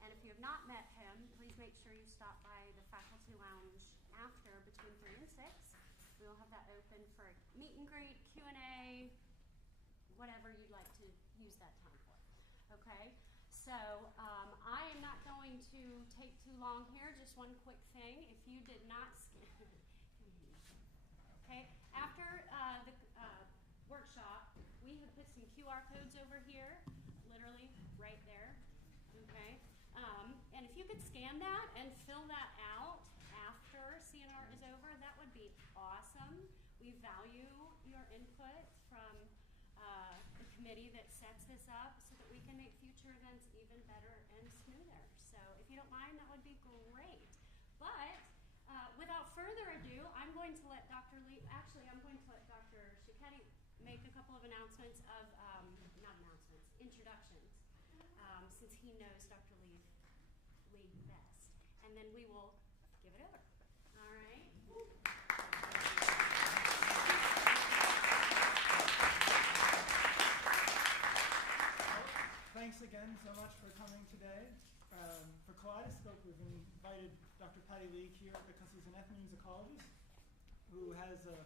And if you have not met him, please make sure you stop by the faculty lounge after between 3 and 6. We will have that open for a meet and greet, Q&A, whatever you'd like to use that time for. Okay? So I am not going to take too long here. Just one quick thing. If you did not okay, after the workshop, we have put some QR codes over here, literally right there. Okay, and if you could scan that and fill that out after CNR is over, that would be awesome. We value your input from the committee that sets this up so that we can make future events even better and smoother. So if you don't mind, that would be great. But without further ado, I'm going to let Dr. Lee, actually I'm going to let Dr. Shiketti make a couple of announcements of, not announcements, introductions, since he knows Dr. Lee best. And then we will give it over. All right? Thanks again so much for coming today. For Kaleidoscope, we've invited Dr. Patty League here because he's an ethnomusicologist who has a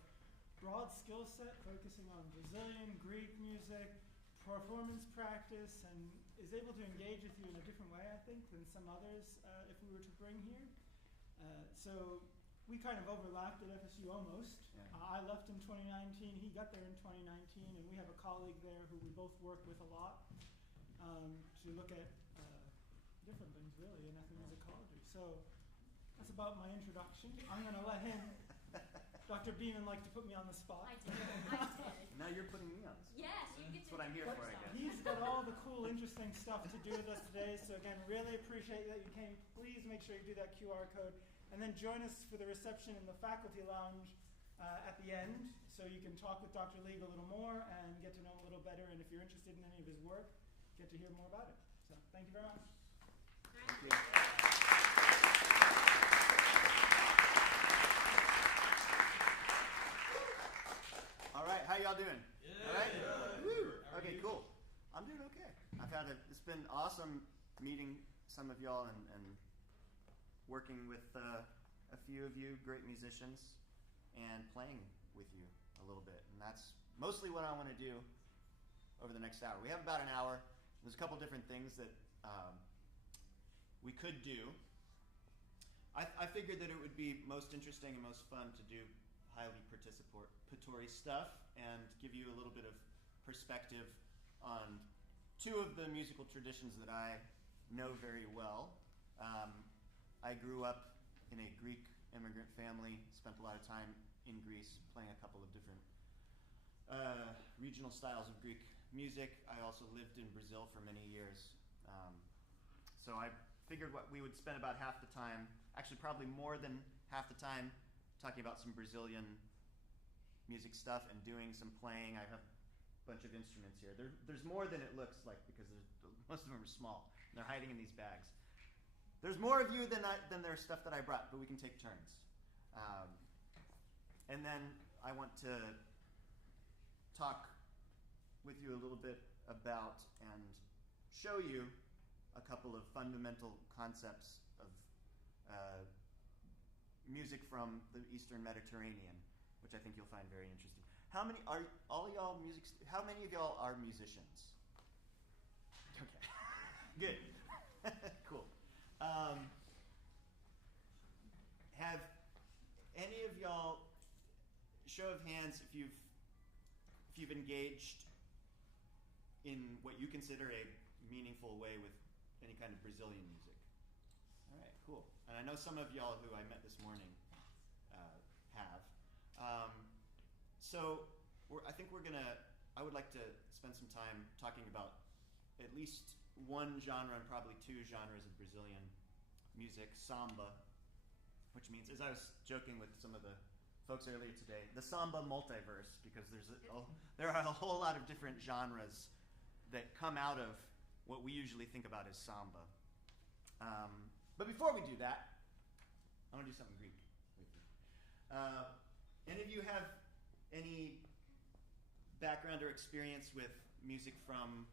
broad skill set focusing on Brazilian, Greek music, performance practice, and is able to engage with you in a different way, I think, than some others if we were to bring here. So we kind of overlapped at FSU almost. Yeah. I left in 2019, he got there in 2019, and we have a colleague there who we both work with a lot to look at different things, really, in ethnomusicology. So that's about my introduction. I'm going to let him. Dr. Beeman liked to put me on the spot. I did. Now you're putting me on the spot. Yes, you get to. That's what I'm here for, I guess. He's got all the cool, interesting stuff to do with us today. So again, really appreciate that you came. Please make sure you do that QR code. And then join us for the reception in the faculty lounge at the end. So you can talk with Dr. League a little more and get to know him a little better. And if you're interested in any of his work, get to hear more about it. So thank you very much. Thank you. All right, how y'all doing? Yeah. All right? Yeah. Woo. Okay, cool. I'm doing okay. It's been awesome meeting some of y'all and working with a few of you, great musicians, and playing with you a little bit. And that's mostly what I want to do over the next hour. We have about an hour. There's a couple different things that we could do. I figured that it would be most interesting and most fun to do highly participatory stuff and give you a little bit of perspective on two of the musical traditions that I know very well. I grew up in a Greek immigrant family, spent a lot of time in Greece playing a couple of different regional styles of Greek music. I also lived in Brazil for many years. So I figured what we would spend about half the time, actually probably more than half the time, talking about some Brazilian music stuff and doing some playing. I have a bunch of instruments here. There's more than it looks like because most of them are small. And they're hiding in these bags. There's more of you than there's stuff that I brought, but we can take turns. And then I want to talk with you a little bit about and show you a couple of fundamental concepts of music from the Eastern Mediterranean, which I think you'll find very interesting. How many of y'all are musicians? Okay, good, cool. Have any of y'all, show of hands, if you've engaged in what you consider a meaningful way with any kind of Brazilian music? All right, cool. And I know some of y'all who I met this morning have. So I would like to spend some time talking about at least one genre and probably two genres of Brazilian music, samba, which means, as I was joking with some of the folks earlier today, the samba multiverse, because there are a whole lot of different genres that come out of what we usually think about as samba. But before we do that, I want to do something Greek with you. Any of you have any background or experience with music from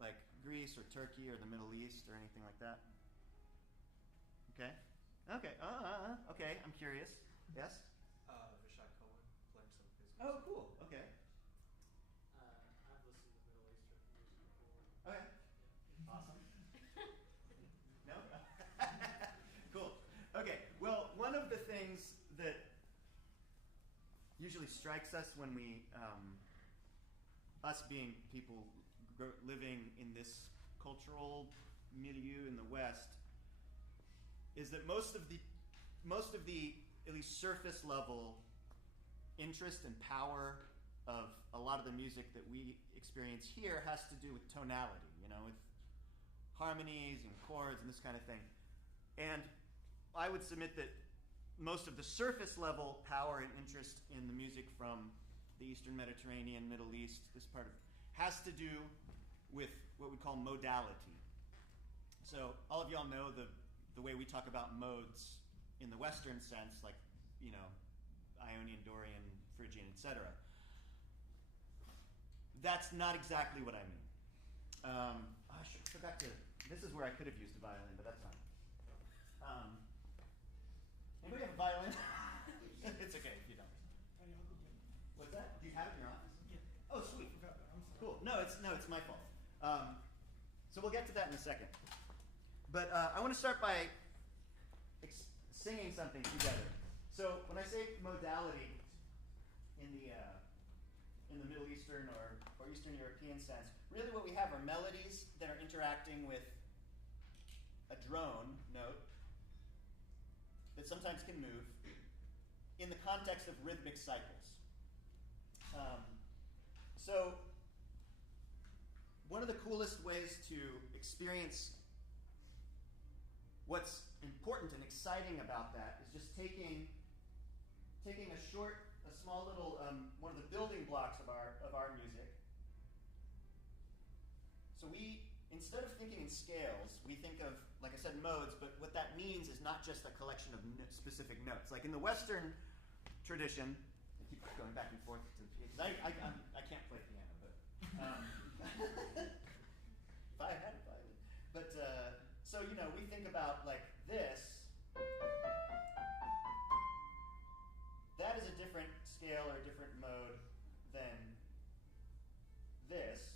like Greece or Turkey or the Middle East or anything like that? Okay. Okay. Okay. I'm curious. Yes. Vishak Cohen, playing some of his music. Oh, cool. Okay. I've listened to Middle Eastern music before. Okay. Awesome. No? Cool. Okay. Well, one of the things that usually strikes us when we, us being people living in this cultural milieu in the West, is that most of the at least surface level interest and power of a lot of the music that we experience here has to do with tonality, with harmonies and chords and this kind of thing. And I would submit that most of the surface level power and interest in the music from the Eastern Mediterranean, Middle East, this part of, has to do with what we call modality. So all of y'all know the way we talk about modes in the Western sense, like, Ionian, Dorian, Phrygian, etc. That's not exactly what I mean. I forgot to, this is where I could have used a violin, but that's fine. Anybody have a violin? It's okay if you don't. What's that? Do you have it in your office? Yeah. Oh, sweet. I'm sorry. Cool. No, it's my fault. So we'll get to that in a second. But I want to start by singing something together. So when I say modality in the Middle Eastern or Eastern European sense, really what we have are melodies that are interacting with a drone note that sometimes can move in the context of rhythmic cycles. So one of the coolest ways to experience what's important and exciting about that is just taking a small little one of the building blocks of our music. So we, instead of thinking in scales, we think of, like I said, modes, but what that means is not just a collection of specific notes. Like in the Western tradition, I keep going back and forth to the because I can't play piano, but if I had a violin. But so we think about like this. That is a different scale or a different mode than this,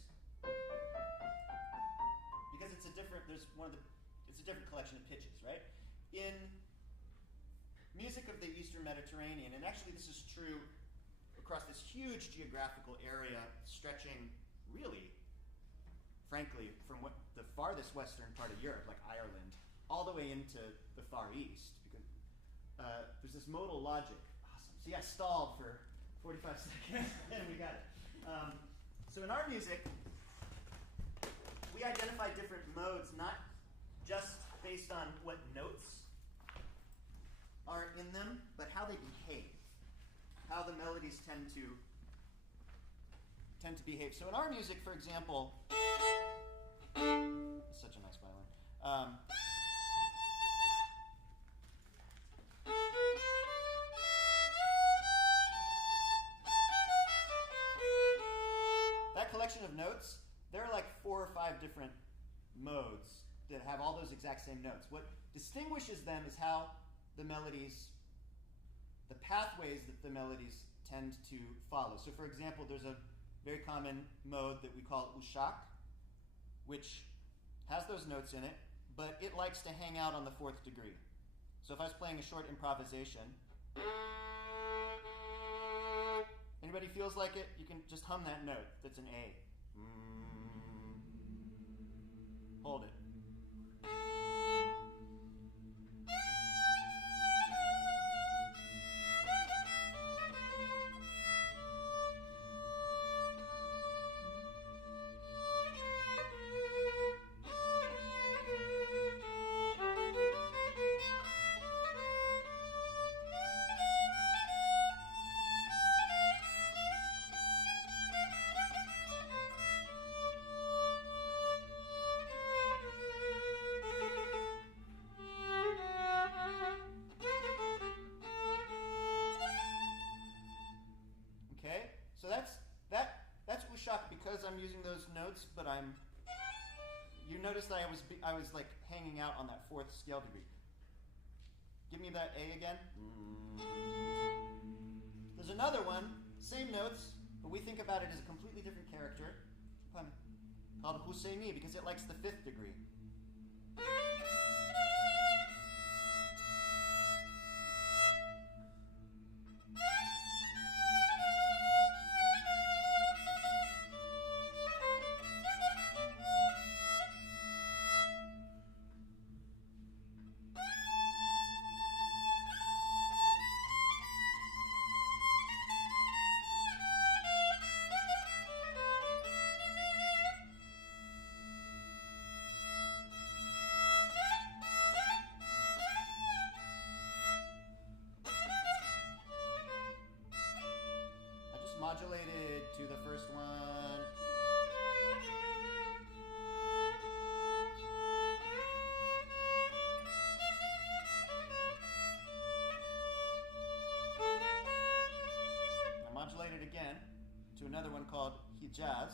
because it's a different collection of pitches, right? In music of the Eastern Mediterranean, and actually this is true across this huge geographical area stretching really, frankly, from the farthest western part of Europe, like Ireland, all the way into the Far East, because there's this modal logic. Awesome. See, I stalled for 45 seconds, and we got it. So in our music, we identify different modes, not just based on what notes are in them, but how they behave, how the melodies tend to behave. So in our music, for example, such a nice violin. That collection of notes, there are like 4 or 5 different modes that have all those exact same notes. What distinguishes them is how the pathways that the melodies tend to follow. So for example, there's a very common mode that we call ushak, which has those notes in it, but it likes to hang out on the 4th degree. So if I was playing a short improvisation, anybody feels like it, you can just hum that note. That's an A. Hold it. Because I'm using those notes, but you noticed that I was like hanging out on that 4th scale degree. Give me that A again. There's another one, same notes, but we think about it as a completely different character, called Husseini, because it likes the fifth degree. Modulated to the first one. I modulated again to another one called Hijaz.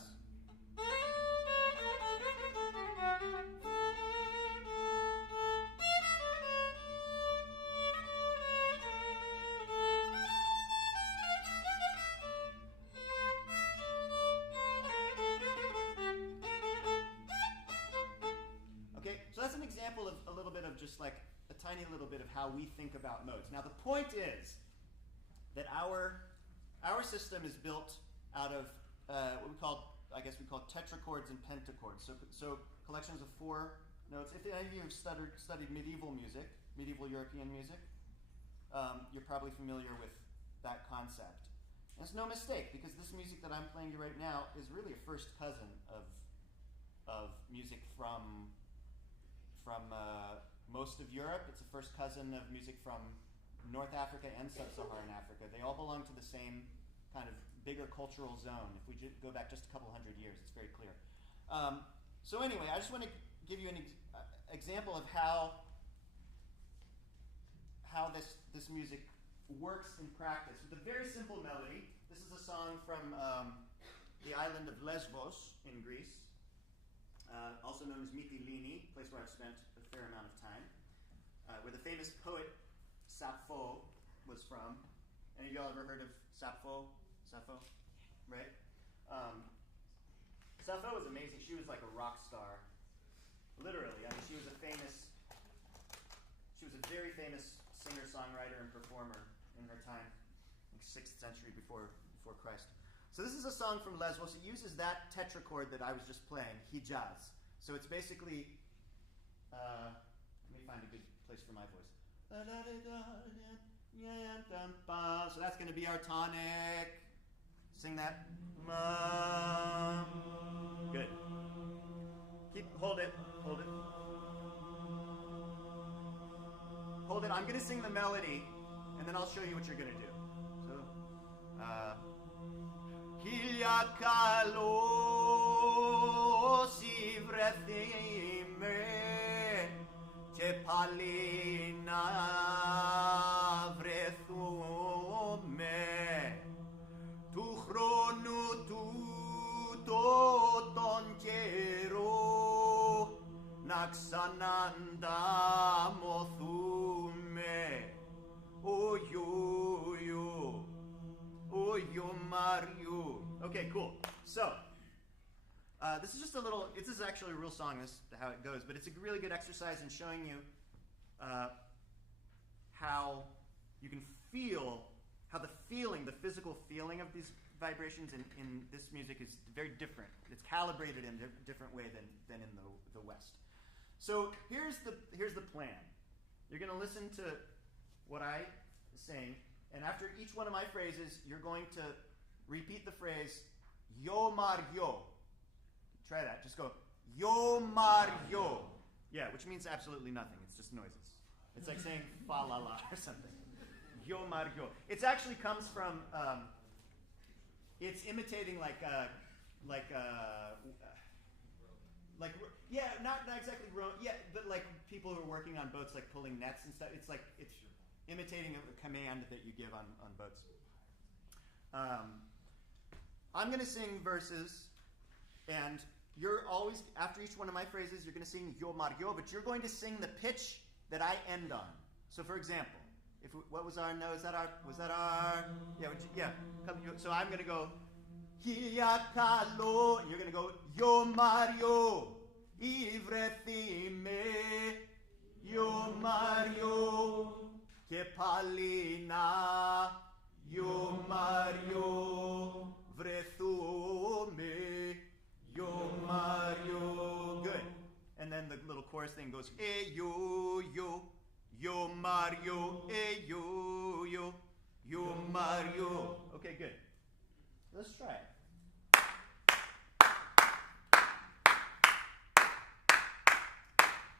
That's an example of a little bit of just like a tiny little bit of how we think about modes. Now the point is that our system is built out of what we call tetrachords and pentachords. So collections of 4 notes. If any of you have studied medieval music, medieval European music, you're probably familiar with that concept. And it's no mistake, because this music that I'm playing you right now is really a first cousin of music from most of Europe. It's a first cousin of music from North Africa and Sub-Saharan Africa. They all belong to the same kind of bigger cultural zone. If we go back just a couple hundred years, it's very clear. So anyway, I just want to give you an example of how this music works in practice with a very simple melody. This is a song from the island of Lesbos in Greece. Also known as Mytilene, a place where I've spent a fair amount of time, where the famous poet Sappho was from. Any of y'all ever heard of Sappho? Sappho? Right? Sappho was amazing. She was like a rock star. Literally. I mean, she was a very famous singer-songwriter and performer in her time, like 6th century before Christ. So this is a song from Lesbos. It uses that tetrachord that I was just playing, Hijaz. So it's basically, let me find a good place for my voice. So that's going to be our tonic. Sing that. Good. Hold it. Hold it. I'm going to sing the melody, and then I'll show you what you're going to do. So, Χίλια καλώς βρεθήμε και πάλι να βρεθούμε του χρόνου τούτο τον καιρό να ξανανταμωθούμε. Okay, cool. So, this is just a little, this is actually a real song, this is how it goes, but it's a really good exercise in showing you how you can feel, how the physical feeling of these vibrations in this music is very different. It's calibrated in a different way than in the West. So here's the plan. You're going to listen to what I sing, and after each one of my phrases, you're going to repeat the phrase, Yo Mario. Try that. Just go, Yo Mario. Yeah, which means absolutely nothing. It's just noises. It's like saying fa la la or something. Yo Mario. It actually comes from, it's imitating not exactly but like people who are working on boats, like pulling nets and stuff. It's imitating a command that you give on boats. I'm going to sing verses, and you're always, after each one of my phrases, you're going to sing Yo Mario, but you're going to sing the pitch that I end on. So for example, what was our no? Was that our? Yeah. So I'm gonna go. Hiakalo, and you're gonna go. Yo Mario, ivrethime. Yo Mario, kepalina. Yo Mario, vrethume. Yo Mario. Good. And then the little chorus thing goes. Yo yo. Yo Mario, yo yo, yo Mario. Okay, good. Let's try it.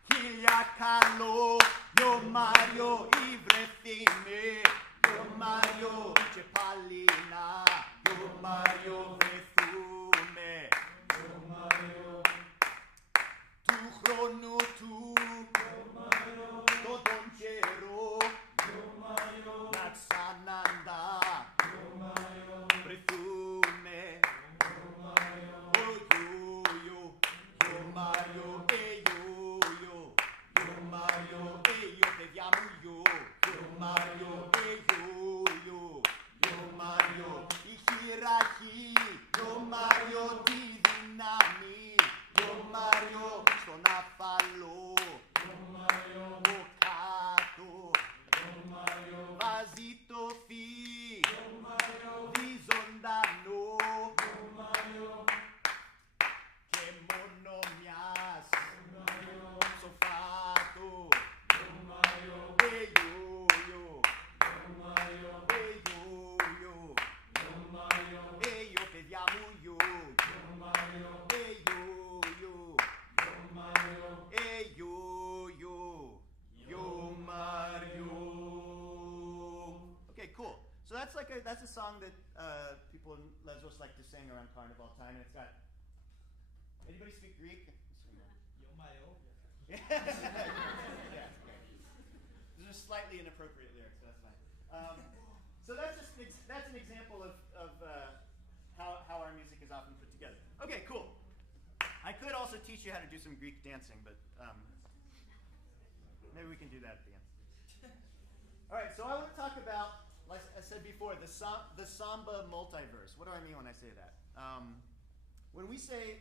Kiliakalo, yo Mario, ivrethime, yo Mario, chepalina, yo Mario, vrethume, yo Mario, tu chrono tu. Dodonchero, Natsananda, Pretume, oh yo, yo Mario, yo Mario, vediamo yo Mario, yo Mario, Ihirahi, yo Mario, divinami, yo Mario, sonafalo. Vazito fi, Vizondano, che monomias, sofato, eyo, pediamo yo, yo Mario. Okay, cool. So that's a song that people in Lesbos like to sing around Carnival time, and it's got. Anybody speak Greek? Yo Mayo. Yeah. Yeah. Those are slightly inappropriate lyrics, so that's fine. So that's an example of how our music is often put together. Okay, cool. I could also teach you how to do some Greek dancing, but maybe we can do that at the end. All right, so I want to talk about, like I said before, the samba multiverse. What do I mean when I say that? When we say,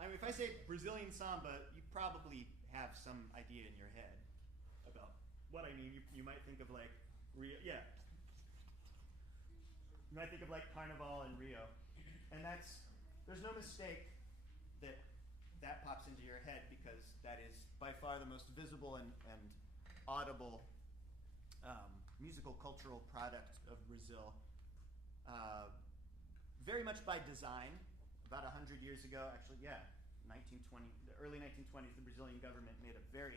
if I say Brazilian samba, you probably have some idea in your head about what I mean. You might think of like Rio, yeah. You might think of like Carnival in Rio, and there's no mistake that pops into your head because that is by far the most visible and audible musical cultural product of Brazil. Very much by design. About 100 years ago, actually, yeah, 1920, the early 1920s, the Brazilian government made a very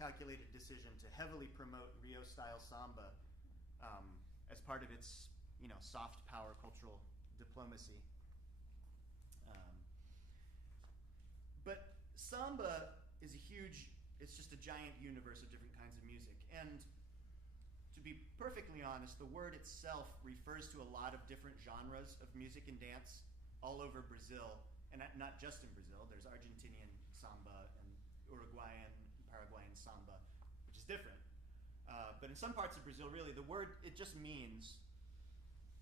calculated decision to heavily promote Rio-style samba as part of its, soft power cultural diplomacy. But samba is it's just a giant universe of different kinds of music. And to be perfectly honest, the word itself refers to a lot of different genres of music and dance all over Brazil, and not just in Brazil. There's Argentinian samba and Uruguayan, Paraguayan samba, which is different. But in some parts of Brazil, really, the word, it just means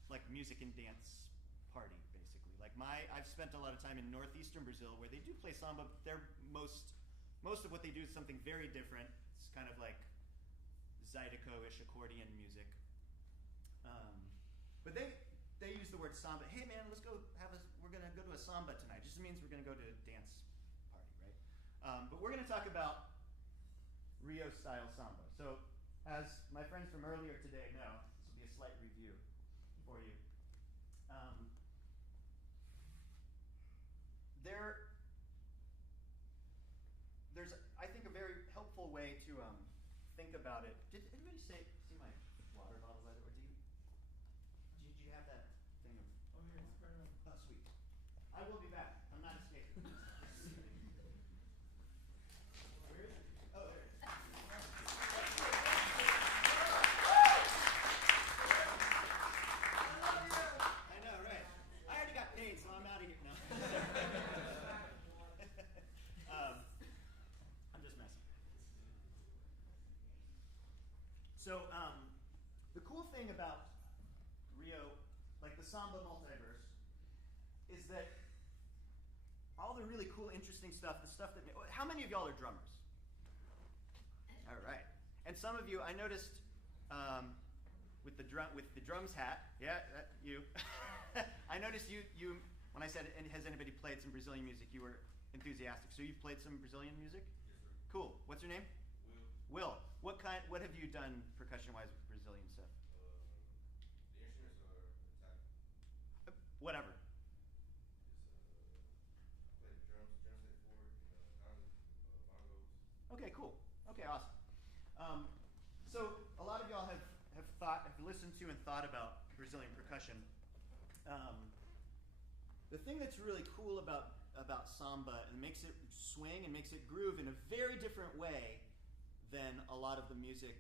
like music and dance party, basically. Like I've spent a lot of time in northeastern Brazil where they do play samba, but they're most of what they do is something very different. It's kind of like Zydeco-ish accordion music. But they use the word samba. Hey man, we're gonna go to a samba tonight. Just means we're gonna go to a dance party, right? But we're gonna talk about Rio-style samba. So as my friends from earlier today know, this will be a slight review for you. There's, I think, a very helpful way to think about it. Did anybody see my water bottle, or did you have that thing of? Oh, here, it's right around. Oh, sweet. I will be back. I'm not escaping. Where is it? Oh, there it is. I know, right? I already got paid, so I'm out of here now. I'm just messing. So the cool thing about Rio, like the samba multiverse, is that all the really cool, interesting stuff, the stuff that... How many of y'all are drummers? All right. And some of you, I noticed with the drums hat, yeah, you. I noticed you, when I said, has anybody played some Brazilian music, you were enthusiastic. So you've played some Brazilian music? Yes, sir. Cool. What's your name? Will. What have you done percussion-wise with Brazilian stuff? The instruments are Italian. Whatever. Just play the drums, drum set forward, and congas, bongos. Okay, cool. Okay, awesome. So a lot of y'all have listened to and thought about Brazilian percussion. The thing that's really cool about samba and makes it swing and makes it groove in a very different way than a lot of the music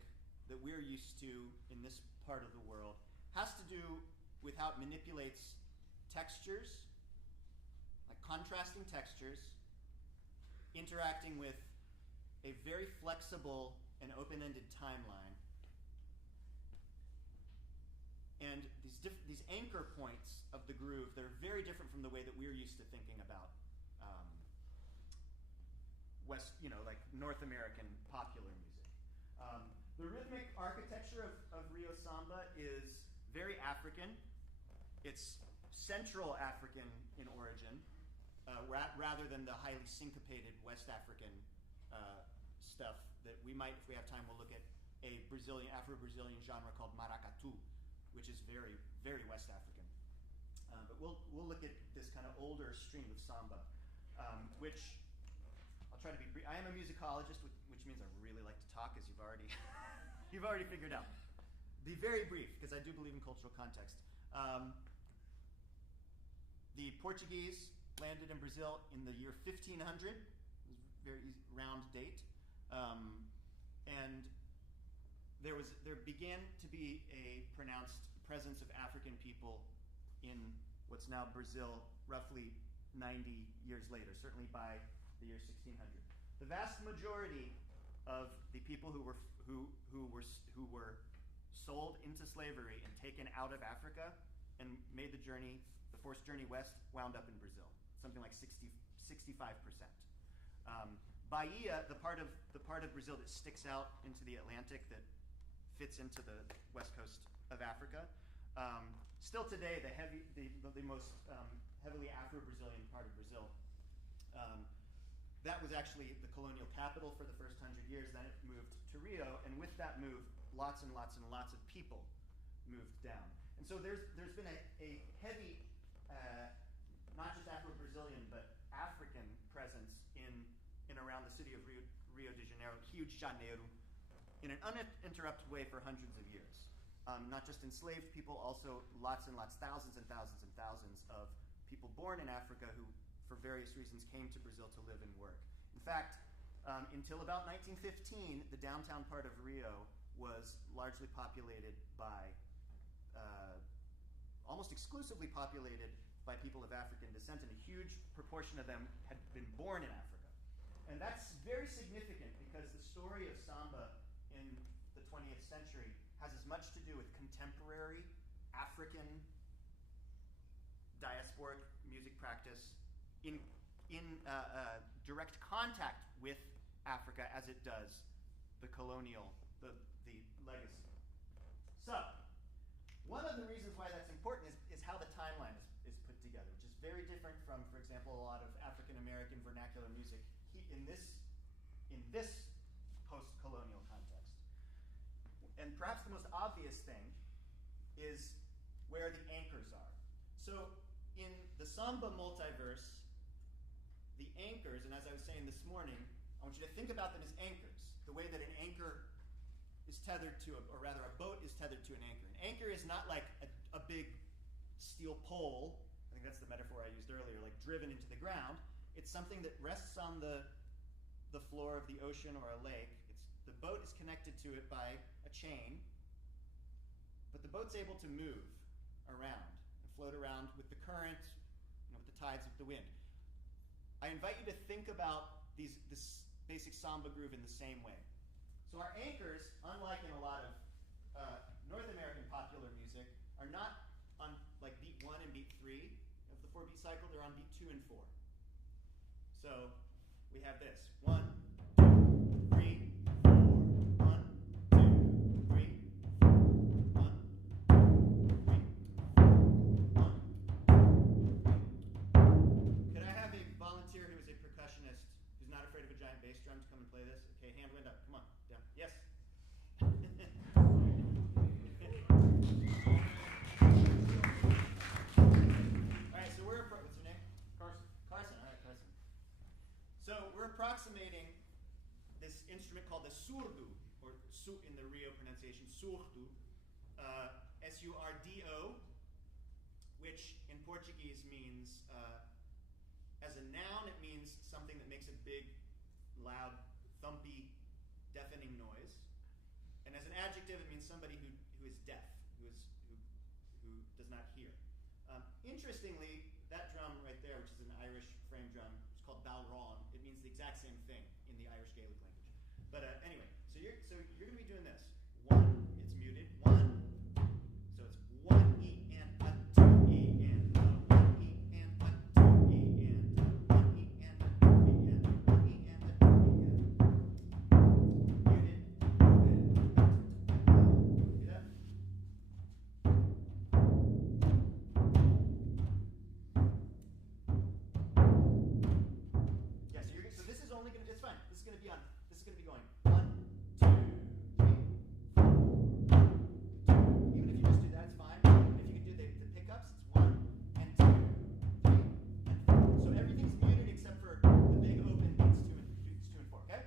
that we're used to in this part of the world has to do with how it manipulates textures, like contrasting textures, interacting with a very flexible and open-ended timeline. And these anchor points of the groove, they're very different from the way that we're used to thinking about like North American popular music. The rhythmic architecture of Rio Samba is very African. It's Central African in origin, rather than the highly syncopated West African stuff that we might, if we have time, we'll look at a Afro-Brazilian genre called maracatu, which is very, very West African. But we'll look at this kind of older stream of samba, which I'll try to be brief. I am a musicologist, which means I really like to talk, as you've already figured out. Be very brief, because I do believe in cultural context. The Portuguese landed in Brazil in the year 1500. It was a very round date. And there began to be a pronounced presence of African people in what's now Brazil, roughly 90 years later, certainly by the year 1600. The vast majority of the people who were sold into slavery and taken out of Africa and made the forced journey west, wound up in Brazil, something like 65%. Bahia, the part of Brazil that sticks out into the Atlantic, that fits into the west coast of Africa, still today the most heavily Afro-Brazilian part of Brazil. That was actually the colonial capital for the first 100 years. Then it moved to Rio, and with that move, lots and lots and lots of people moved down. And so there's been a heavy, not just Afro-Brazilian, but African presence in around the city of Rio de Janeiro, huge Janeiro, in an uninterrupted way for hundreds of years. Not just enslaved people, also lots and lots, thousands and thousands and thousands of people born in Africa who, for various reasons, came to Brazil to live and work. In fact, until about 1915, the downtown part of Rio was largely populated by, almost exclusively populated by people of African descent, and a huge proportion of them had been born in Africa. And that's very significant because the story of samba in the 20th century has as much to do with contemporary African diasporic music practice in direct contact with Africa as it does the colonial, the legacy. So, one of the reasons why that's important is how the timeline is put together, which is very different from, for example, a lot of African American vernacular music in this post-colonial context. And perhaps the most obvious thing is where the anchors are. So in the samba multiverse, the anchors, and as I was saying this morning, I want you to think about them as anchors, the way that an anchor is tethered to, or rather a boat is tethered to an anchor. An anchor is not like a big steel pole, I think that's the metaphor I used earlier, like driven into the ground. It's something that rests on the floor of the ocean or a lake. The boat is connected to it by a chain, but the boat's able to move around and float around with the current, with the tides of the wind. I invite you to think about this basic samba groove in the same way. So our anchors, unlike in a lot of North American popular music are not on like beat 1 and beat 3 of the 4-beat cycle. They're on beat 2 and 4. So we have this 1, 2, 3, 4. 1, 2, 3, 4. 1, 2, 3, 4. 1. Could I have a volunteer who is a percussionist who's not afraid of a giant bass drum to come and play this? Okay, hand wind up. Come on, down. Yes. Alright, so what's your name? Carson. Carson, alright, Carson. So we're approximating this instrument called the surdo, or in the Rio pronunciation, surdo, S-U-R-D-O, which in Portuguese means, as a noun, it means something that makes a big, loud, thumpy, deafening noise. And as an adjective, it means somebody who is deaf, who does not hear. Interestingly, that drum right there, which is an Irish frame drum, it's called balrán. It means the exact same thing in the Irish Gaelic language. But anyway, so you're going to be doing this. 1, it's muted. 1, so it's 1 E and a 2 E and a 1 E and a 2 E and a 1 E and a 2 E and a 1 E and a 2 E and muted. See that? Yeah, so this is only gonna, it's fine. This is gonna be going 1, 2, 3, 4, 2. Even if you just do that, it's fine. If you can do the pickups, it's 1 and 2, 3, and 4. So everything's muted except for the big open beats 2 and 4, okay?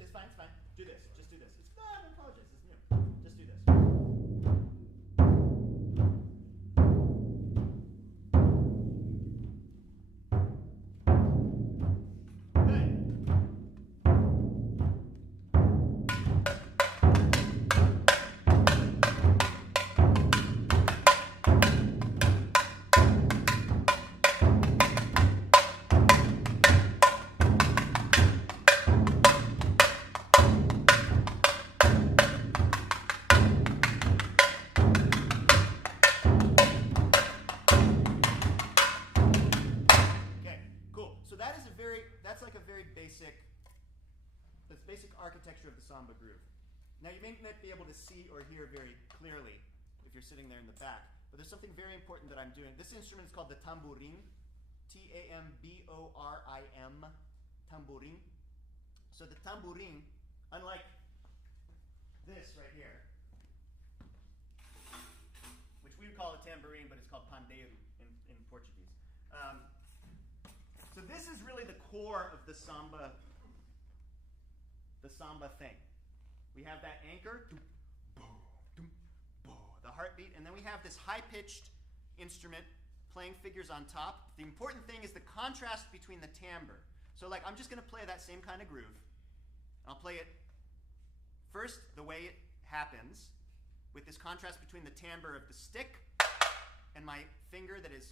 It's fine, it's fine. Do this, just do this. It's fine, I apologize, it's new. Just do this. Basic architecture of the samba groove. Now you may not be able to see or hear very clearly if you're sitting there in the back, but there's something very important that I'm doing. This instrument is called the tamborim, T-A-M-B-O-R-I-M, tamborim. So the tamborim, unlike this right here, which we would call a tambourine, but it's called pandeiro in Portuguese. So this is really the core of the samba thing. We have that anchor, the heartbeat, and then we have this high-pitched instrument playing figures on top. The important thing is the contrast between the timbre. So like I'm just going to play that same kind of groove. I'll play it first the way it happens, with this contrast between the timbre of the stick and my finger that is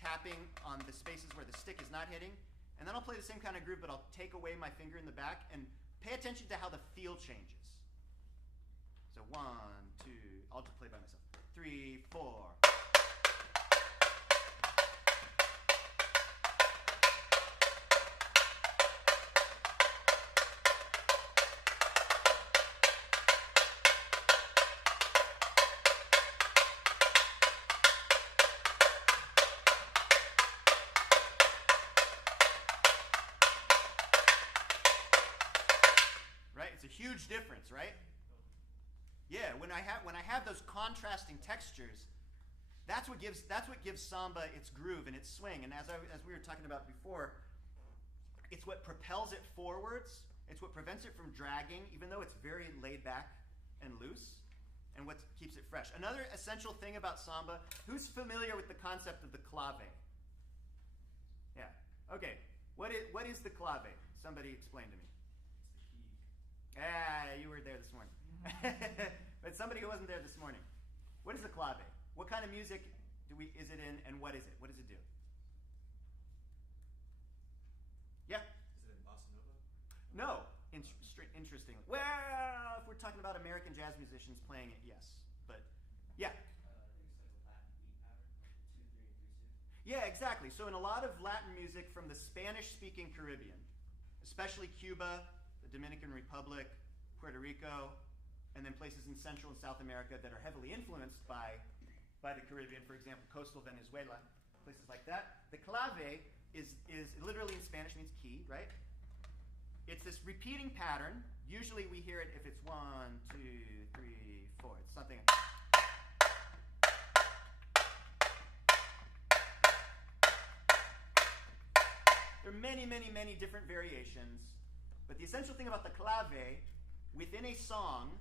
tapping on the spaces where the stick is not hitting. And then I'll play the same kind of groove, but I'll take away my finger in the back and pay attention to how the feel changes. So 1, 2, I'll just play by myself. 3, 4. It's a huge difference, right? Yeah, when I have those contrasting textures, that's what gives samba its groove and its swing. And as we were talking about before, it's what propels it forwards. It's what prevents it from dragging, even though it's very laid back and loose, and what keeps it fresh. Another essential thing about samba, who's familiar with the concept of the clave? Yeah. Okay. What is the clave? Somebody explain to me. Ah, you were there this morning. But somebody who wasn't there this morning. What is the clave? What kind of music is it in, and what is it? What does it do? No, interestingly. Well, if we're talking about American jazz musicians playing it, yes. But, yeah. Yeah, exactly. So in a lot of Latin music from the Spanish-speaking Caribbean, especially Cuba, the Dominican Republic, Puerto Rico, and then places in Central and South America that are heavily influenced by the Caribbean, for example, coastal Venezuela, places like that. The clave is literally in Spanish means key, right? It's this repeating pattern. Usually we hear it if it's 1, 2, 3, 4. It's something. There are many, many, many different variations, but the essential thing about the clave, within a song,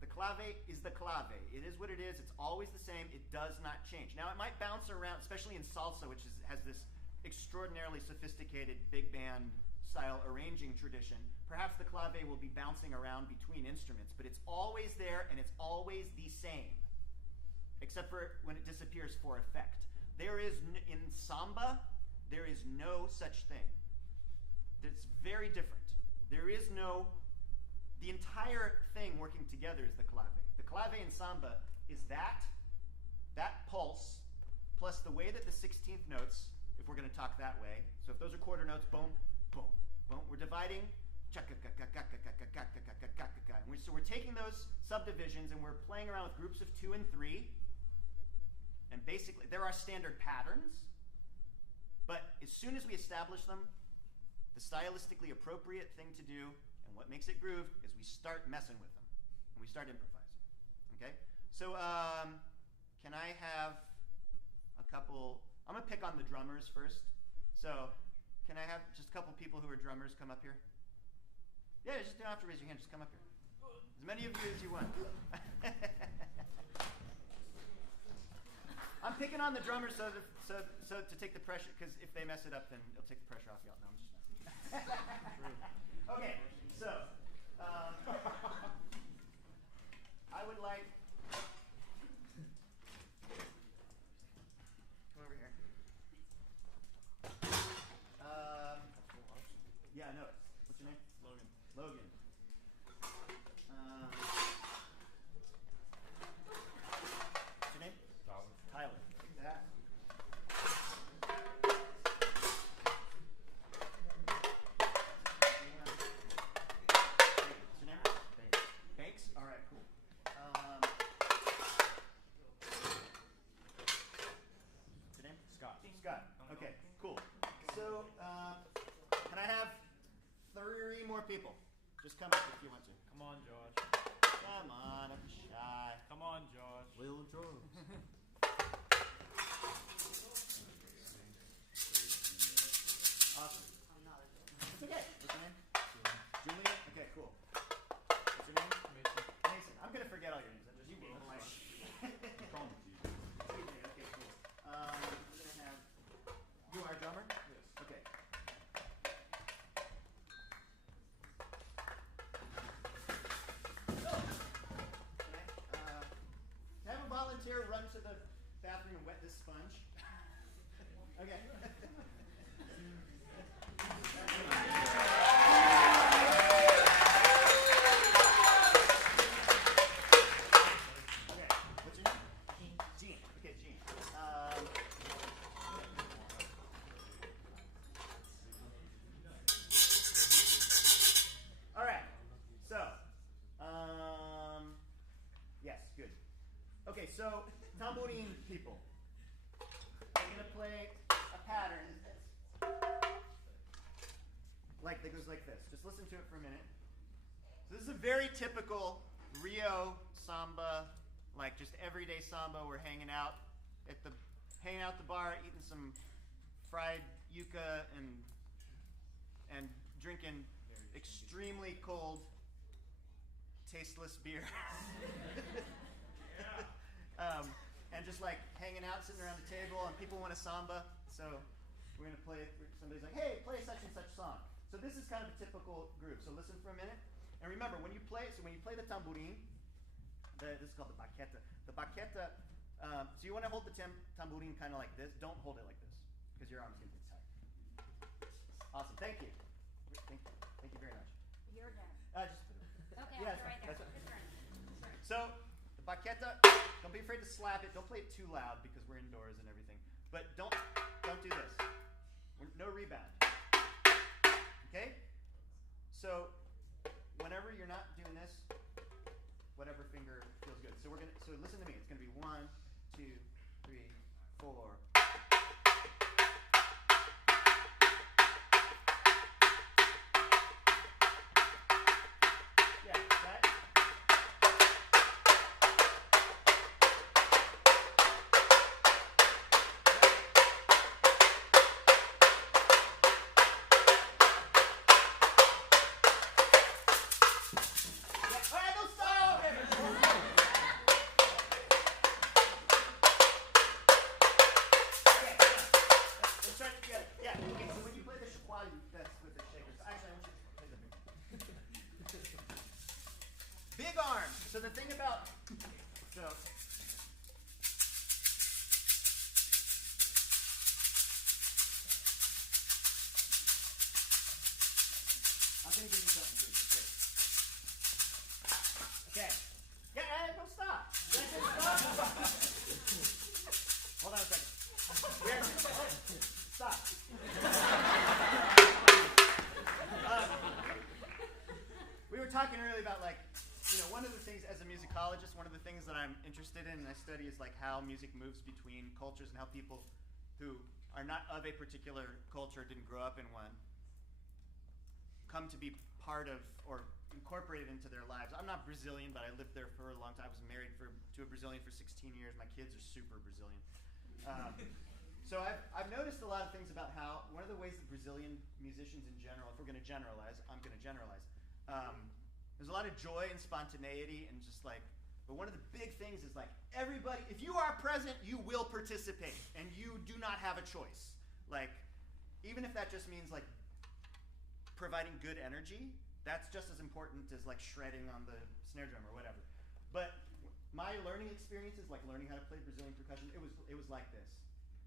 the clave is the clave. It is what it is. It's always the same. It does not change. Now, it might bounce around, especially in salsa, which has this extraordinarily sophisticated big band style arranging tradition. Perhaps the clave will be bouncing around between instruments, but it's always there and it's always the same, except for when it disappears for effect. There is, in samba, there is no such thing. It's very different. There is no, the entire thing working together is the clave. The clave in samba is that pulse, plus the way that the 16th notes, if we're going to talk that way, so if those are quarter notes, boom, boom, boom, we're dividing, so we're taking those subdivisions and we're playing around with groups of 2 and 3, and basically, there are standard patterns, but as soon as we establish them, the stylistically appropriate thing to do and what makes it groove is we start messing with them and we start improvising. Okay? So can I have a couple? I'm going to pick on the drummers first. So can I have just a couple people who are drummers come up here? Yeah, just don't have to raise your hand. Just come up here. As many of you as you want. I'm picking on the drummers so to take the pressure, because if they mess it up, then it'll take the pressure off y'all. No, I'm just messing. Okay, so I would like. Come over here. Yeah, no. What's your name? Logan. Logan. What's your name? Tyler. Tyler. Take that. What's your name? Banks. Banks? All right, cool. What's your name? Scott. Scott. Okay, cool. So, can I have 3 more people? Just come up if you want to. Come on, Josh. Come on, I'm shy. Come on, Josh. Little drums. Awesome. It's okay. What's your name? Julian. Okay, cool. What's your name? Mason. Mason. I'm gonna forget all your names. You will. Okay, cool. We're gonna have you are a drummer? Yes. Okay. Can I have a volunteer run to the bathroom and wet this sponge? Okay. Okay. What's your name? Gene. Okay, Gene. All right. So, yes, good. Okay, so tambourine people. I'm gonna play a pattern that goes like this. Just listen to it for a minute. So this is a very typical Rio samba, like just everyday samba. We're hanging out at the bar, eating some fried yuca and drinking extremely cold, tasteless beer. And just like hanging out, sitting around the table, and people want a samba, so we're gonna play it. Somebody's like, "Hey, play such and such song." So this is kind of a typical group. So listen for a minute, and remember when you play the tambourine, this is called the baqueta. The baqueta. So you want to hold the tambourine kind of like this. Don't hold it like this, because your arm's gonna get tired. Awesome. Thank you. Thank you. Thank you very much. Your turn. Just put it. Okay, Yeah, I'll that's put it right there. fine. Good turn. So, the baqueta, don't be afraid to slap it. Don't play it too loud because we're indoors and everything. But don't do this. No rebound. Okay? So, whenever you're not doing this, whatever finger feels good. So so listen to me. It's gonna be 1, 2, 3, 4. Yeah, right? Big arms. So the thing about I'm gonna give you something too. Just wait. Okay. Yeah, don't stop. Hold on a second. Here. Stop. We were talking earlier about one of the things as a musicologist, one of the things that I'm interested in and I study is like how music moves between cultures and how people who are not of a particular culture, didn't grow up in one, come to be part of or incorporated into their lives. I'm not Brazilian, but I lived there for a long time. I was married to a Brazilian for 16 years. My kids are super Brazilian. So I've noticed a lot of things about how one of the ways that Brazilian musicians in general, if we're going to generalize, I'm going to generalize, there's a lot of joy and spontaneity and just like, but one of the big things is like everybody, if you are present, you will participate and you do not have a choice. Like, even if that just means like providing good energy, that's just as important as like shredding on the snare drum or whatever. But my learning experiences, like learning how to play Brazilian percussion, it was like this.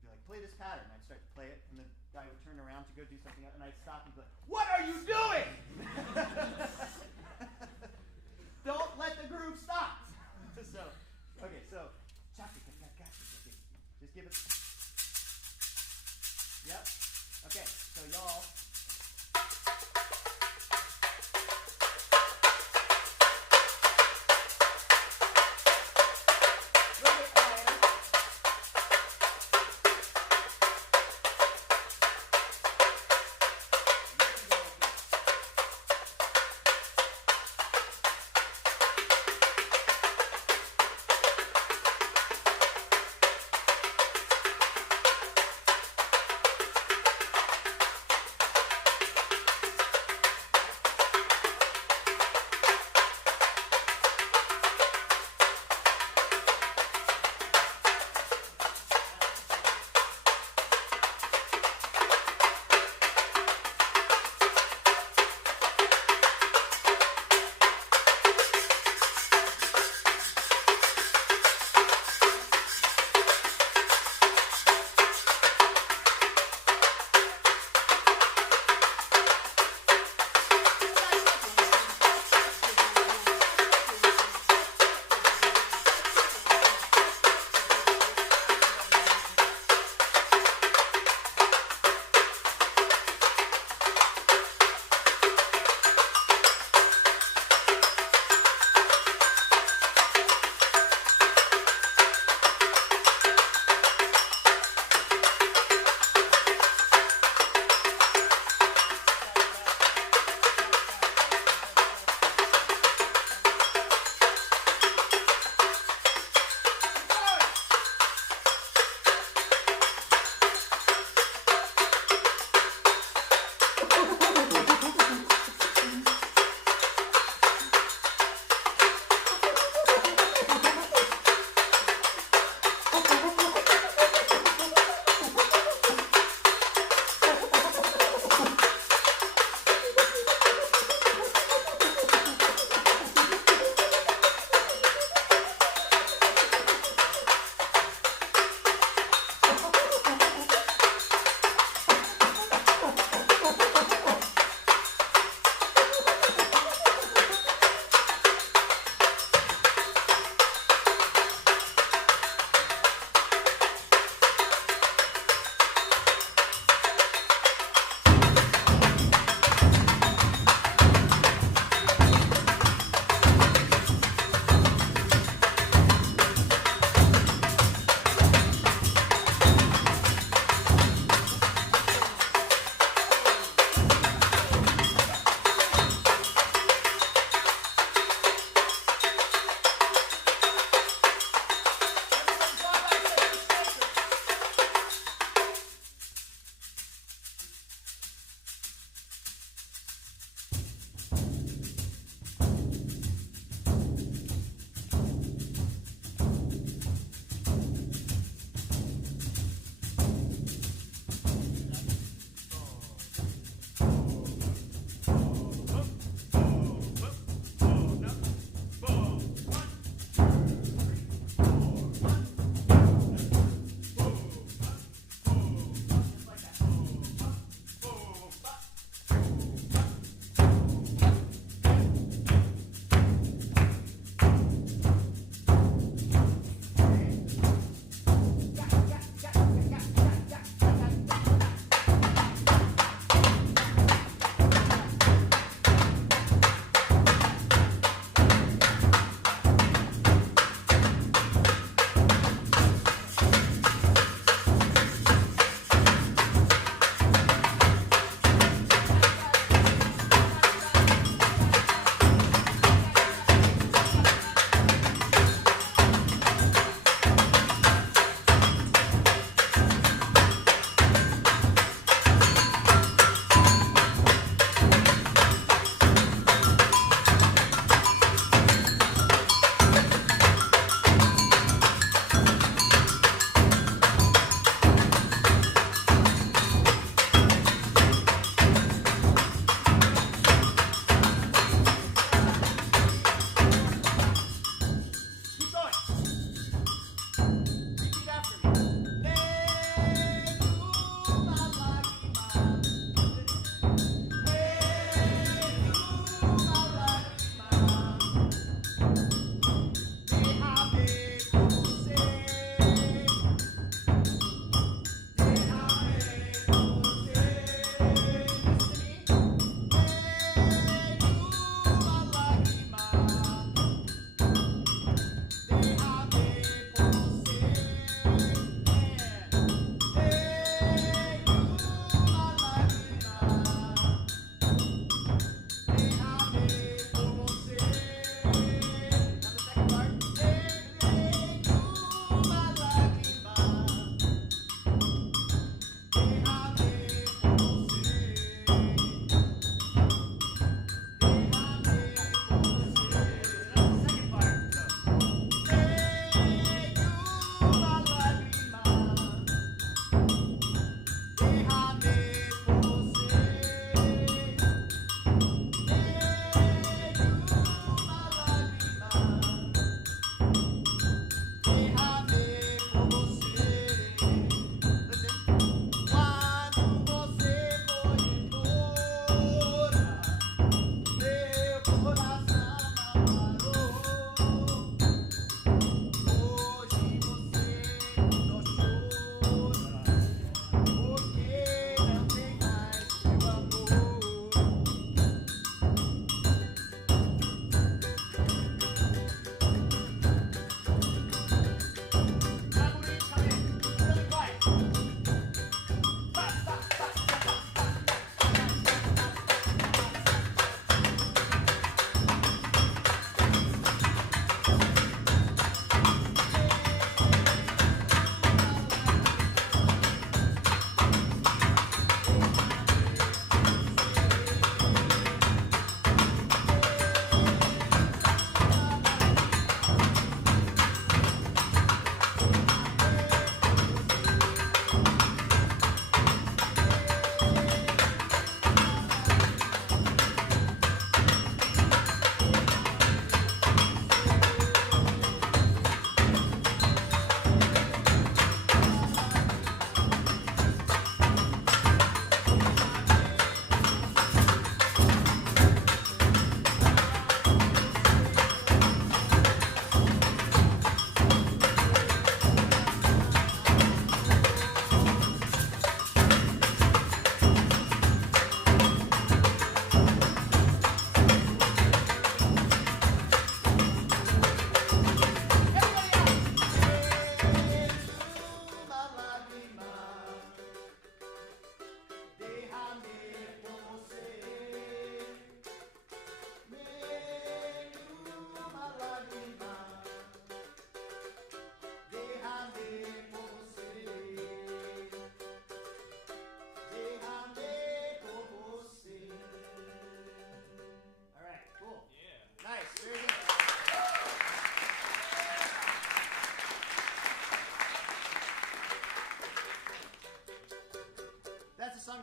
Be like, play this pattern. I'd start to play it, and the guy would turn around to go do something else, and I'd stop and be like, what are you doing? Don't let the groove stop. So, okay, so, just give it. Yep. Okay, so y'all.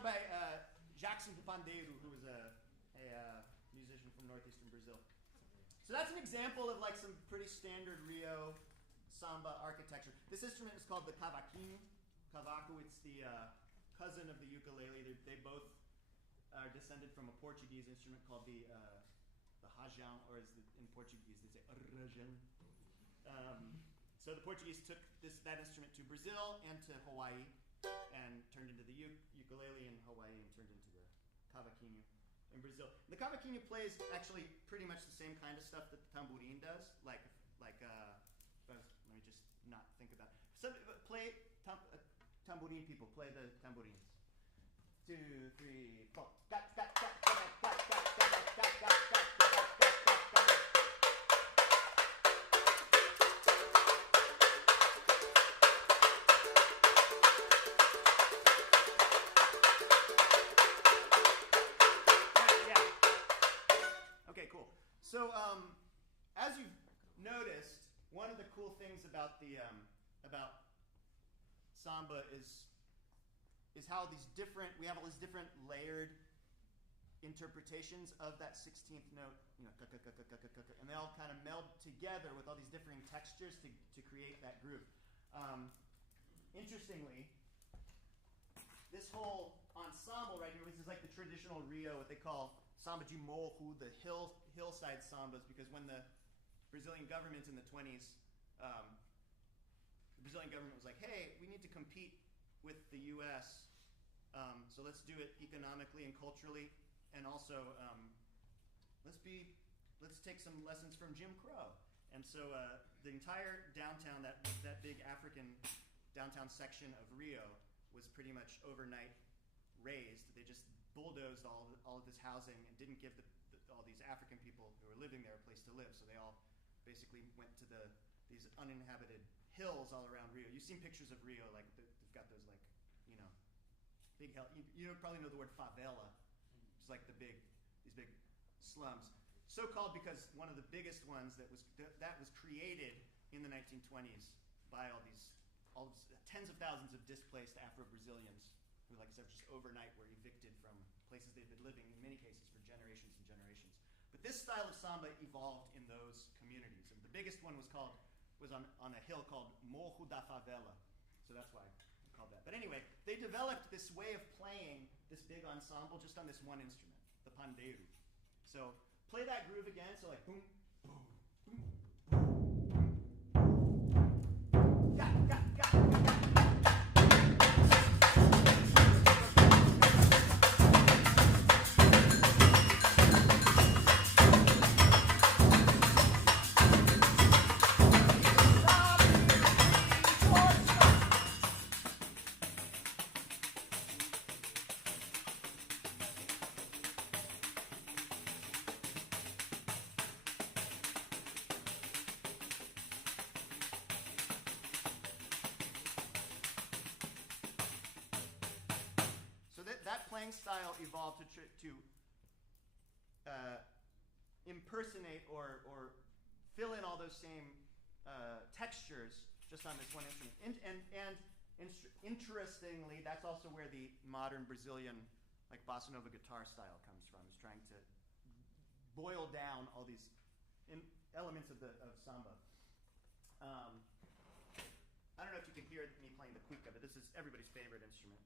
sung by Jacksonville, who was a musician from northeastern Brazil. So that's an example of like some pretty standard Rio samba architecture. This instrument is called the cavaquinho. Cavaco, it's the cousin of the ukulele. They both are descended from a Portuguese instrument called the rajão, or as in Portuguese they say rajão. So the Portuguese took that instrument to Brazil and to Hawaii, and turned into the ukulele in Hawaii, and turned into the cavaquinho in Brazil. The cavaquinho plays actually pretty much the same kind of stuff that the tambourine does. Let me just not think about it. So play tambourine people, play the tambourines. 2, 3, 4. Okay, cool. So, as you've noticed, one of the cool things about about samba is how we have all these different layered interpretations of that 16th note, and they all kind of meld together with all these differing textures to create that groove. Interestingly, this whole ensemble right here, which is like the traditional Rio, what they call samba de morro, the hillside sambas, because when the Brazilian government in the 20s, the Brazilian government was like, hey, we need to compete with the U.S., so let's do it economically and culturally, and also let's take some lessons from Jim Crow. And so the entire downtown, that big African downtown section of Rio, was pretty much overnight razed. They just bulldozed all of this housing and didn't give all these African people who were living there a place to live. So they all basically went to these uninhabited hills all around Rio. You've seen pictures of Rio, like they've got those big hell. You probably know the word favela. It's like these big slums. So called because one of the biggest ones that was created in the 1920s by all these tens of thousands of displaced Afro-Brazilians who, like I said, just overnight were evicted from places they've been living, in many cases, for generations and generations. But this style of samba evolved in those communities. And the biggest one was on a hill called Morro da Favela. So that's why I called that. But anyway, they developed this way of playing this big ensemble just on this one instrument, the pandeiro. So play that groove again. So like boom, boom, boom, boom. Ga, ga, ga, ga, ga. That playing style evolved to impersonate or fill in all those same textures just on this one instrument. And interestingly, that's also where the modern Brazilian, like bossa nova guitar style comes from. Is trying to boil down all these elements of samba. I don't know if you can hear me playing the cuica, but this is everybody's favorite instrument.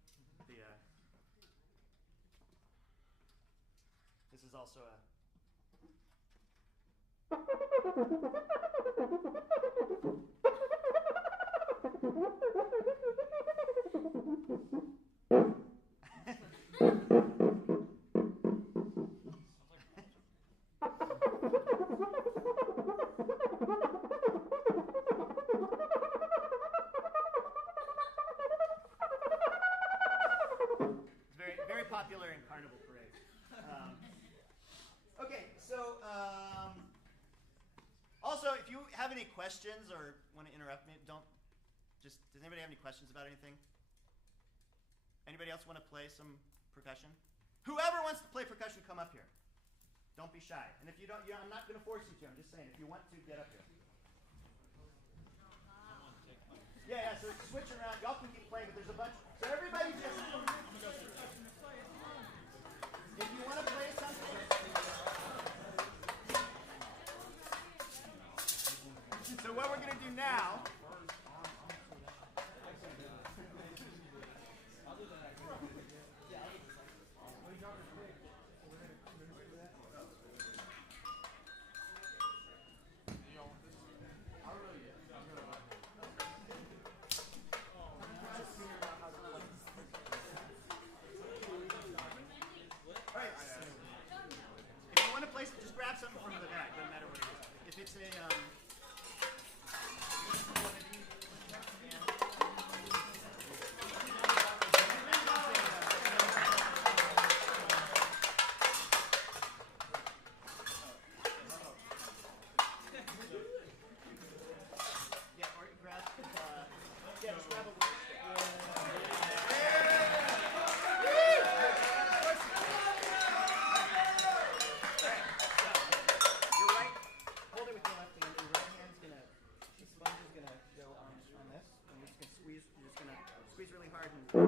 This is also a... It's very popular in carnival parades. Okay, so also, if you have any questions or want to interrupt me, does anybody have any questions about anything? Anybody else want to play some percussion? Whoever wants to play percussion, come up here. Don't be shy. And if you don't, I'm not going to force you to. I'm just saying, if you want to, get up here. Yeah, so switch around. Y'all can keep playing, but there's a bunch. So everybody just... what we're gonna do now. Grab something from the back, doesn't matter what it is. If it's a, yeah, or grab, yeah, just grab a word. Squeeze really hard and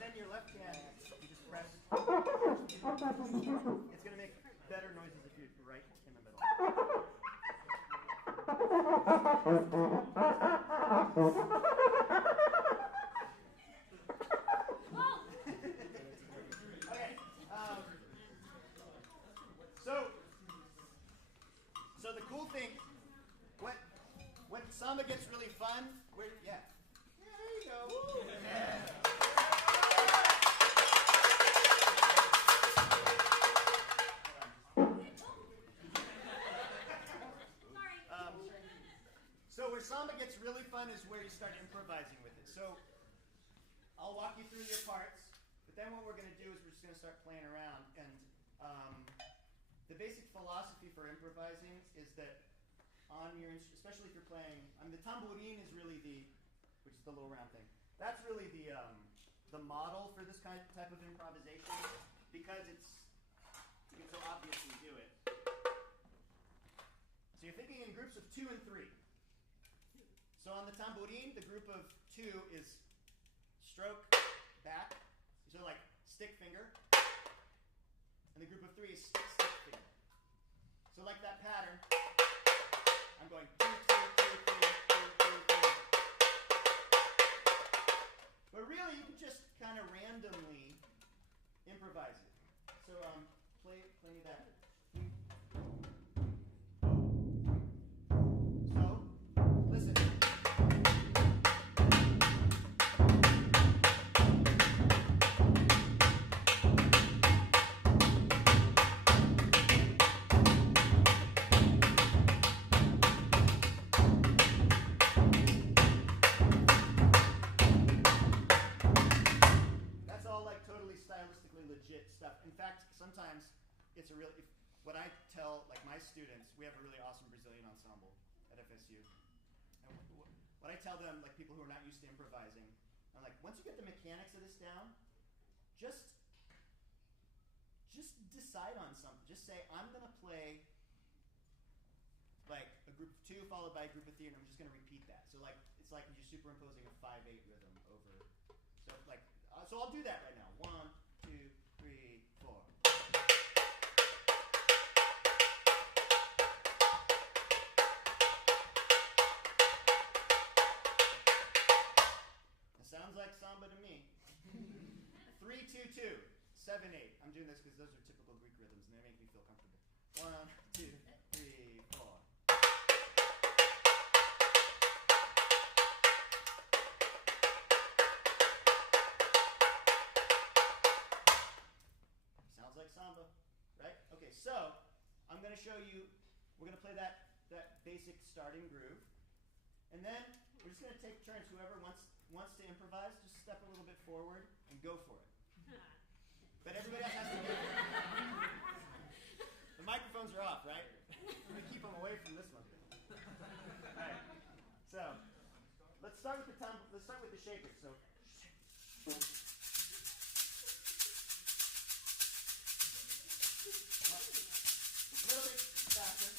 then your left hand, you just press. It's going to make better noises if you're right in the middle. Okay. So the cool thing, when samba gets really fun, yeah, there you go. Yeah. So where samba gets really fun is where you start improvising with it. So I'll walk you through your parts, but then what we're going to do is we're just going to start playing around. And the basic philosophy for improvising is that on your instrument, especially if you're playing, the tambourine is really which is the little round thing. That's really the model for this type of improvisation because you can so obviously do it. So you're thinking in groups of 2 and 3. So on the tambourine, the group of 2 is stroke, back, so like stick finger, and the group of 3 is stick finger. So like that pattern. I'm going 2, 2, 2, 2, 2, 2, 2. But really, you can just kind of randomly improvise it. So play me that. So listen. Legit stuff. In fact, sometimes it's what I tell like my students, we have a really awesome Brazilian ensemble at FSU. And what I tell them, like people who are not used to improvising, I'm like, once you get the mechanics of this down, just decide on something. Just say, I'm gonna play like a group of 2 followed by a group of 3, and I'm just gonna repeat that. So like it's like you're superimposing a 5/8 rhythm over. So like so I'll do that right now. 1, 2, 3, 4. It sounds like samba to me. 3, 2, 2, 7, 8. I'm doing this because those are typical Greek rhythms and they make me feel comfortable. 1, 2, 3, 4. Like samba, right? Okay, so I'm going to show you, we're going to play that basic starting groove, and then we're just going to take turns. Whoever wants to improvise, just step a little bit forward and go for it. But everybody else has to do it. The microphones are off, right? We're going to keep them away from this one. All right. So let's start with the shakers. So. A little bit faster.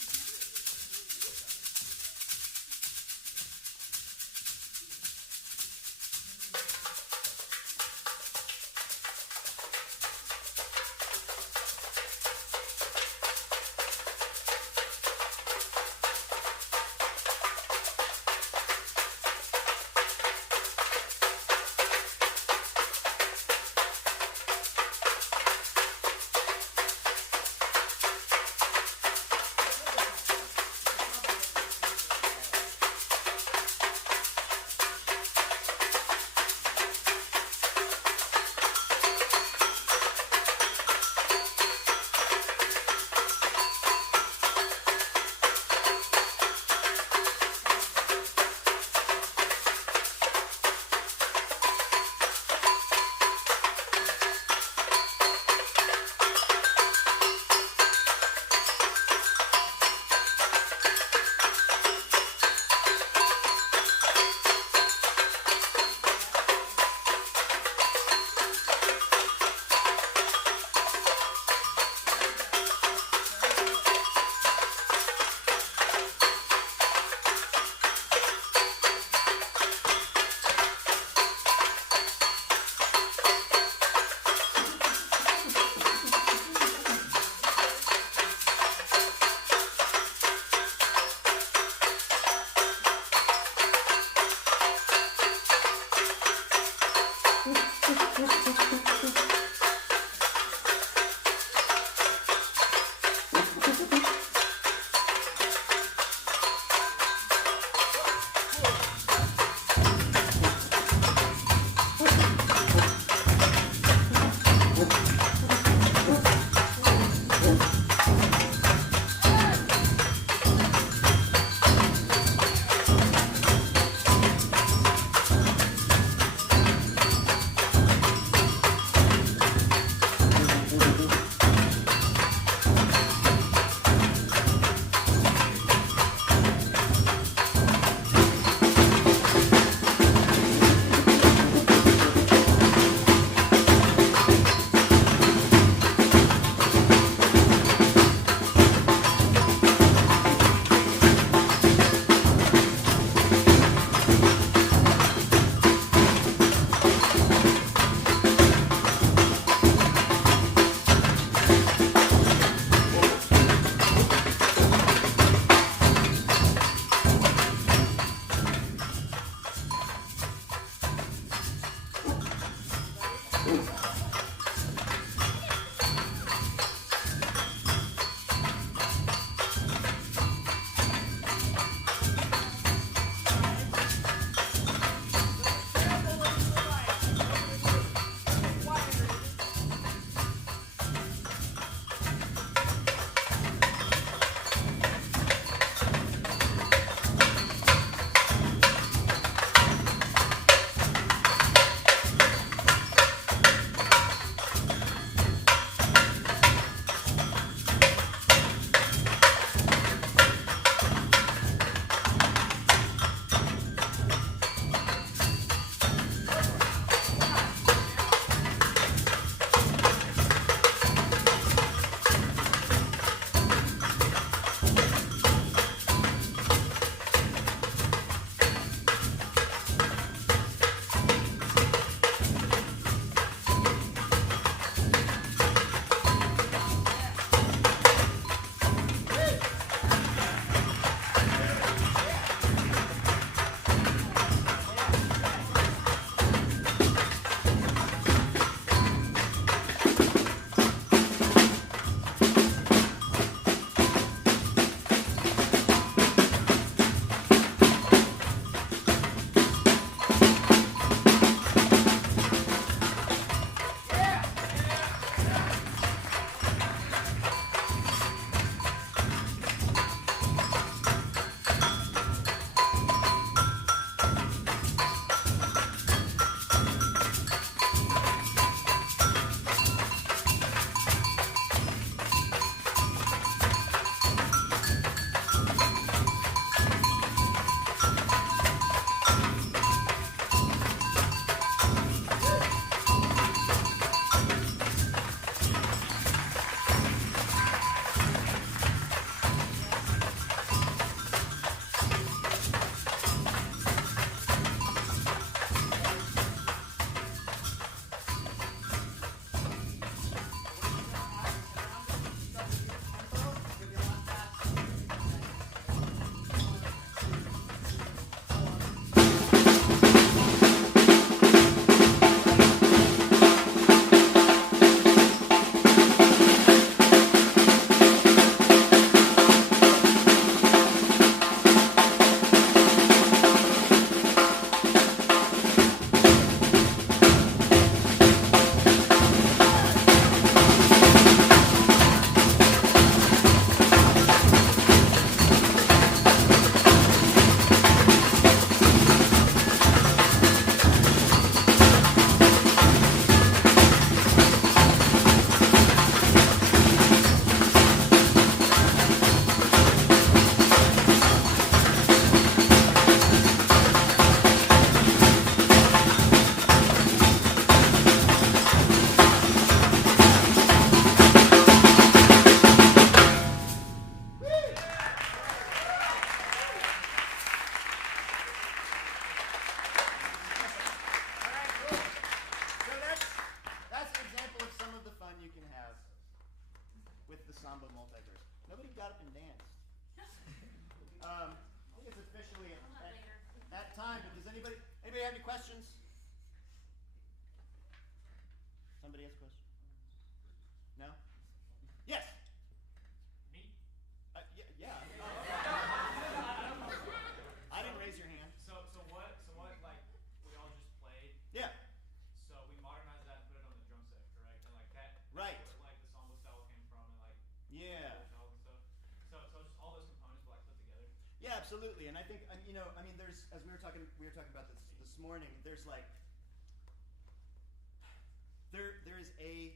at time. But does anybody have any questions? Somebody has a question? No? Yes. Me? Yeah. I didn't raise your hand. So what, like, we all just played, Yeah. so we modernized that and put it on the drum set, correct? And, like, that, Right. where, like, the samba style came from, and, like, Yeah. the style and stuff. So just all those components were, like, put together. Yeah, absolutely. And I think, there's, as we were talking about this morning, there's like, there is a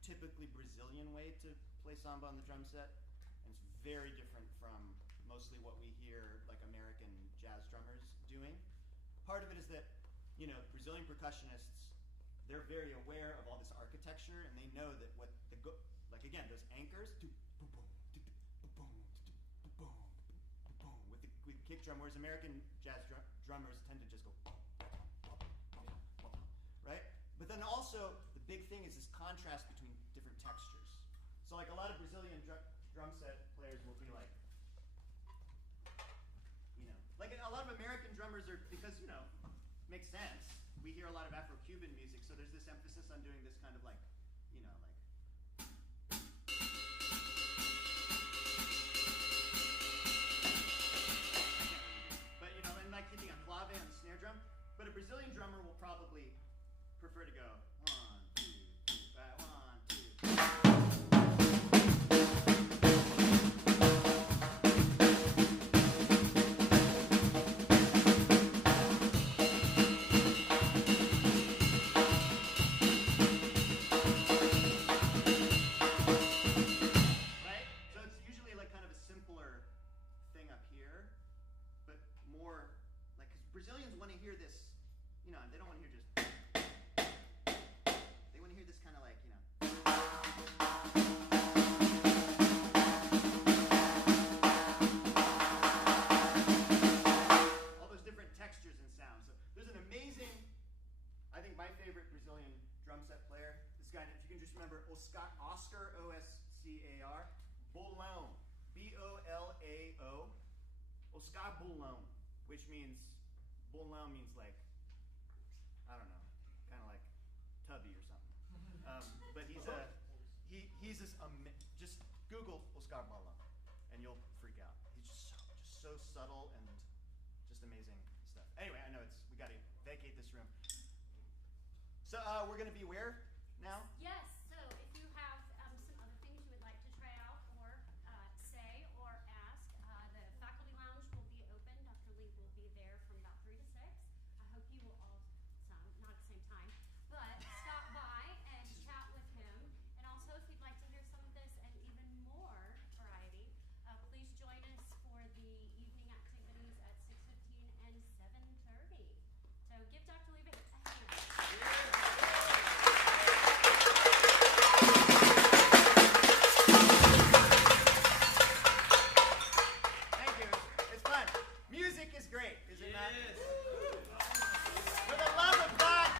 typically Brazilian way to play samba on the drum set, and it's very different from mostly what we hear like American jazz drummers doing. Part of it is that, Brazilian percussionists, they're very aware of all this architecture, and they know that like again, those anchors, with kick drum, whereas American jazz drummers tend to just go, right? But then also, the big thing is this contrast between different textures. So like a lot of Brazilian drum set players will be like, like a lot of American drummers are, because, makes sense. We hear a lot of Afro-Cuban music, so there's this emphasis on doing this kind of like, and like hitting a clave on the snare drum. But a Brazilian drummer will probably prefer to go 1, 2, 3, 1, 2. Brazilians want to hear this, they don't want to hear just, they want to hear this kind of like, all those different textures and sounds. So there's an amazing, I think my favorite Brazilian drum set player, this guy, if you can just remember, Oscar, O-S-C-A-R, Bolão, B-O-L-A-O, Oscar Bolão, which means, Bolão means like, I don't know, kind of like tubby or something. But he's this, just Google Oscar Bolão, and you'll freak out. He's just so subtle and just amazing stuff. Anyway, I know we got to vacate this room. So we're going to be where now? Yes.